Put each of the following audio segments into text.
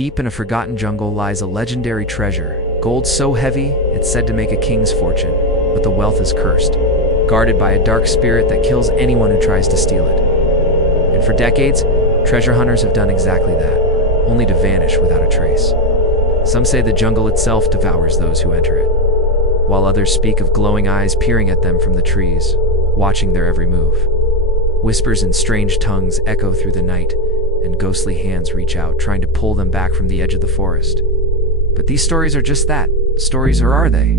deep in a forgotten jungle lies a legendary treasure, gold so heavy it's said to make a king's fortune, but the wealth is cursed, guarded by a dark spirit that kills anyone who tries to steal it. And for decades, treasure hunters have done exactly that, only to vanish without a trace. Some say the jungle itself devours those who enter it, while others speak of glowing eyes peering at them from the trees, watching their every move. Whispers in strange tongues echo through the night, and ghostly hands reach out, trying to pull them back from the edge of the forest. But these stories are just that, stories, or are they?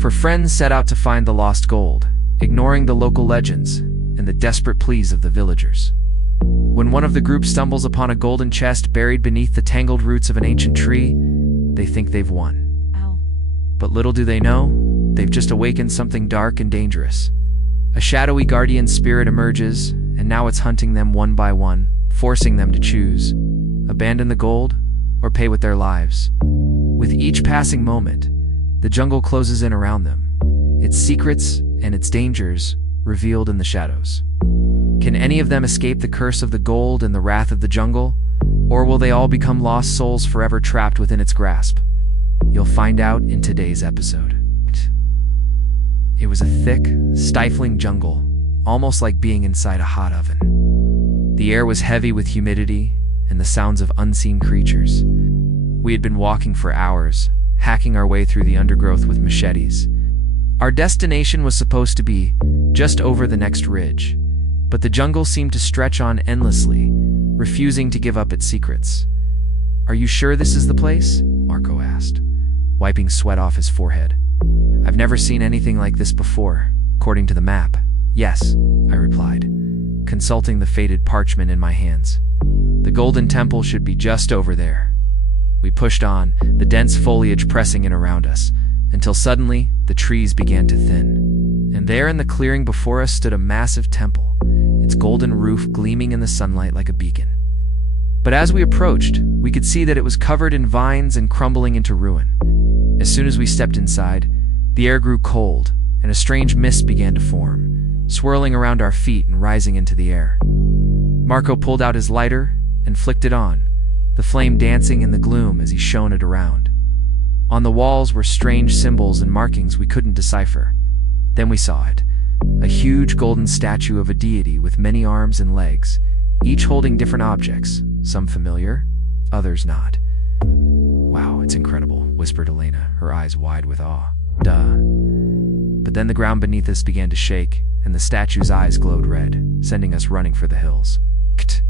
For friends set out to find the lost gold, ignoring the local legends and the desperate pleas of the villagers. When one of the group stumbles upon a golden chest buried beneath the tangled roots of an ancient tree, they think they've won. Ow. But little do they know, they've just awakened something dark and dangerous. A shadowy guardian spirit emerges, and now it's hunting them one by one, forcing them to choose: abandon the gold or pay with their lives. With each passing moment, the jungle closes in around them, its secrets and its dangers revealed in the shadows. Can any of them escape the curse of the gold and the wrath of the jungle, or will they all become lost souls forever trapped within its grasp? You'll find out in today's episode. It was a thick, stifling jungle, almost like being inside a hot oven. The air was heavy with humidity and the sounds of unseen creatures. We had been walking for hours, hacking our way through the undergrowth with machetes. Our destination was supposed to be just over the next ridge, but the jungle seemed to stretch on endlessly, refusing to give up its secrets. "Are you sure this is the place?" Marco asked, wiping sweat off his forehead. "I've never seen anything like this before, according to the map." "Yes," I replied, consulting the faded parchment in my hands. "The golden temple should be just over there." We pushed on, the dense foliage pressing in around us, until suddenly the trees began to thin. And there in the clearing before us stood a massive temple, its golden roof gleaming in the sunlight like a beacon. But as we approached, we could see that it was covered in vines and crumbling into ruin. As soon as we stepped inside, the air grew cold, and a strange mist began to form, swirling around our feet and rising into the air. Marco pulled out his lighter and flicked it on, the flame dancing in the gloom as he shone it around. On the walls were strange symbols and markings we couldn't decipher. Then we saw it, a huge golden statue of a deity with many arms and legs, each holding different objects, some familiar, others not. "Wow, it's incredible," whispered Elena, her eyes wide with awe. "Duh." But then the ground beneath us began to shake, and the statue's eyes glowed red, sending us running for the hills. Kt.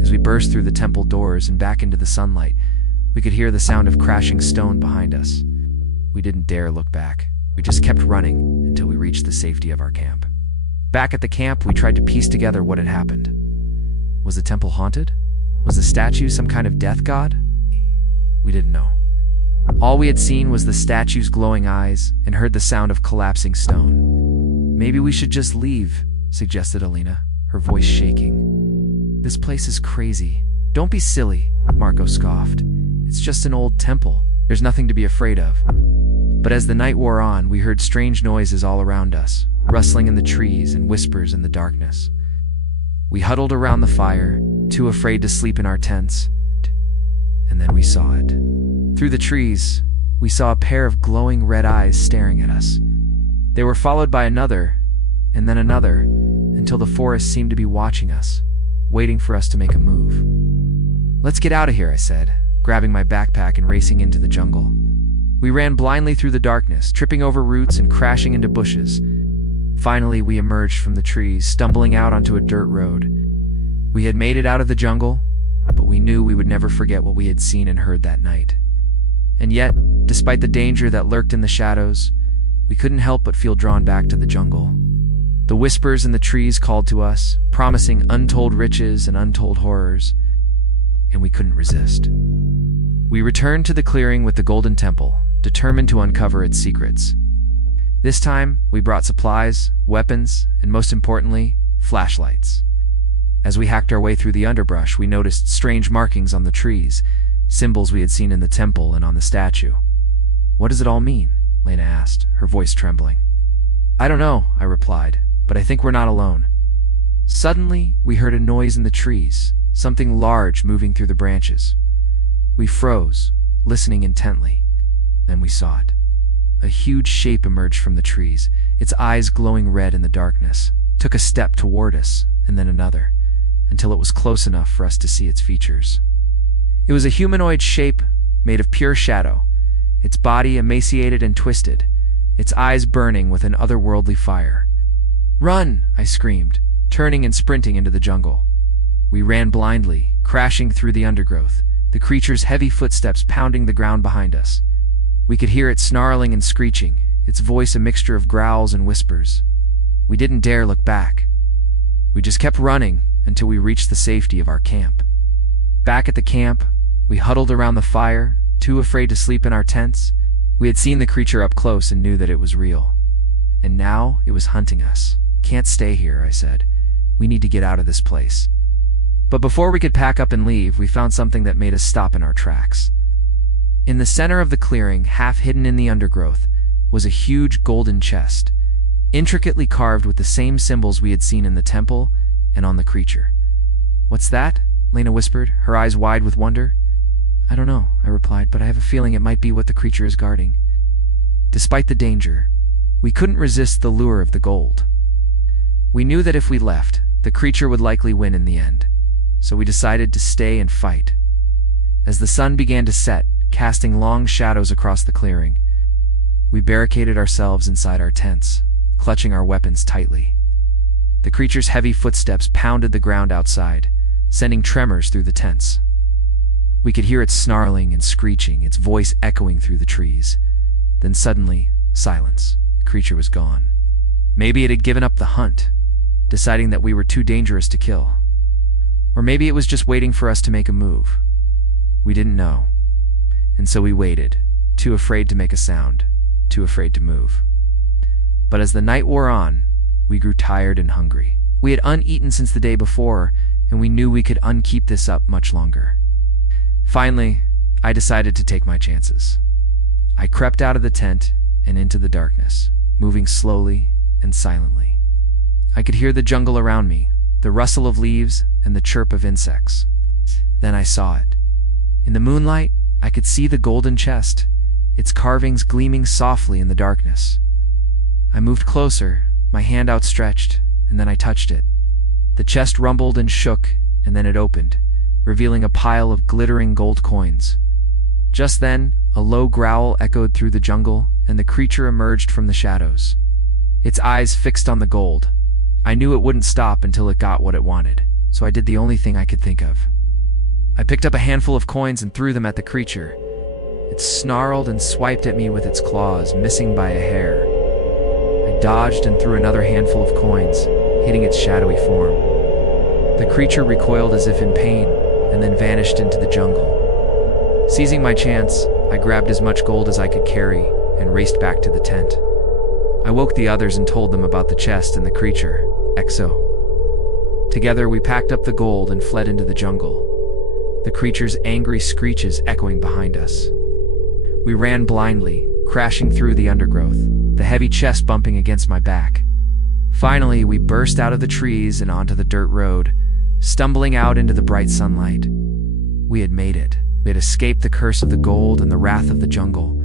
As we burst through the temple doors and back into the sunlight, we could hear the sound of crashing stone behind us. We didn't dare look back. We just kept running until we reached the safety of our camp. Back at the camp, we tried to piece together what had happened. Was the temple haunted? Was the statue some kind of death god? We didn't know. All we had seen was the statue's glowing eyes and heard the sound of collapsing stone. "Maybe we should just leave," suggested Elena, her voice shaking. "This place is crazy." "Don't be silly," Marco scoffed. "It's just an old temple. There's nothing to be afraid of." But as the night wore on, we heard strange noises all around us, rustling in the trees and whispers in the darkness. We huddled around the fire, too afraid to sleep in our tents. And then we saw it. Through the trees, we saw a pair of glowing red eyes staring at us. They were followed by another, and then another, until the forest seemed to be watching us, waiting for us to make a move. "Let's get out of here," I said, grabbing my backpack and racing into the jungle. We ran blindly through the darkness, tripping over roots and crashing into bushes. Finally, we emerged from the trees, stumbling out onto a dirt road. We had made it out of the jungle, but we knew we would never forget what we had seen and heard that night. And yet, despite the danger that lurked in the shadows, we couldn't help but feel drawn back to the jungle. The whispers in the trees called to us, promising untold riches and untold horrors, and we couldn't resist. We returned to the clearing with the Golden Temple, determined to uncover its secrets. This time, we brought supplies, weapons, and most importantly, flashlights. As we hacked our way through the underbrush, we noticed strange markings on the trees, symbols we had seen in the temple and on the statue. "What does it all mean?" Lena asked, her voice trembling. "I don't know," I replied, "but I think we're not alone." Suddenly, we heard a noise in the trees, something large moving through the branches. We froze, listening intently. Then we saw it. A huge shape emerged from the trees, its eyes glowing red in the darkness. Took a step toward us, and then another, until it was close enough for us to see its features. It was a humanoid shape made of pure shadow, its body emaciated and twisted, its eyes burning with an otherworldly fire. "Run!" I screamed, turning and sprinting into the jungle. We ran blindly, crashing through the undergrowth, the creature's heavy footsteps pounding the ground behind us. We could hear it snarling and screeching, its voice a mixture of growls and whispers. We didn't dare look back. We just kept running until we reached the safety of our camp. Back at the camp, we huddled around the fire, too afraid to sleep in our tents. We had seen the creature up close and knew that it was real. And now it was hunting us. "Can't stay here," I said. "We need to get out of this place." But before we could pack up and leave, we found something that made us stop in our tracks. In the center of the clearing, half hidden in the undergrowth, was a huge golden chest, intricately carved with the same symbols we had seen in the temple and on the creature. "What's that?" Lena whispered, her eyes wide with wonder. "I don't know," I replied, "but I have a feeling it might be what the creature is guarding." Despite the danger, we couldn't resist the lure of the gold. We knew that if we left, the creature would likely win in the end, so we decided to stay and fight. As the sun began to set, casting long shadows across the clearing, we barricaded ourselves inside our tents, clutching our weapons tightly. The creature's heavy footsteps pounded the ground outside, sending tremors through the tents. We could hear it snarling and screeching, its voice echoing through the trees. Then suddenly, silence. The creature was gone. Maybe it had given up the hunt, deciding that we were too dangerous to kill. Or maybe it was just waiting for us to make a move. We didn't know. And so we waited, too afraid to make a sound, too afraid to move. But as the night wore on, we grew tired and hungry. We had uneaten since the day before, and we knew we could unkeep this up much longer. Finally, I decided to take my chances. I crept out of the tent and into the darkness, moving slowly and silently. I could hear the jungle around me, the rustle of leaves and the chirp of insects. Then I saw it. In the moonlight, I could see the golden chest, its carvings gleaming softly in the darkness. I moved closer, my hand outstretched, and then I touched it. The chest rumbled and shook, and then it opened, revealing a pile of glittering gold coins. Just then, a low growl echoed through the jungle, and the creature emerged from the shadows. Its eyes fixed on the gold. I knew it wouldn't stop until it got what it wanted, so I did the only thing I could think of. I picked up a handful of coins and threw them at the creature. It snarled and swiped at me with its claws, missing by a hair. I dodged and threw another handful of coins, hitting its shadowy form. The creature recoiled as if in pain, and then vanished into the jungle. Seizing my chance, I grabbed as much gold as I could carry and raced back to the tent. I woke the others and told them about the chest and the creature. XO. Together we packed up the gold and fled into the jungle, the creature's angry screeches echoing behind us. We ran blindly, crashing through the undergrowth, the heavy chest bumping against my back. Finally, we burst out of the trees and onto the dirt road, stumbling out into the bright sunlight. We had made it. We had escaped the curse of the gold and the wrath of the jungle,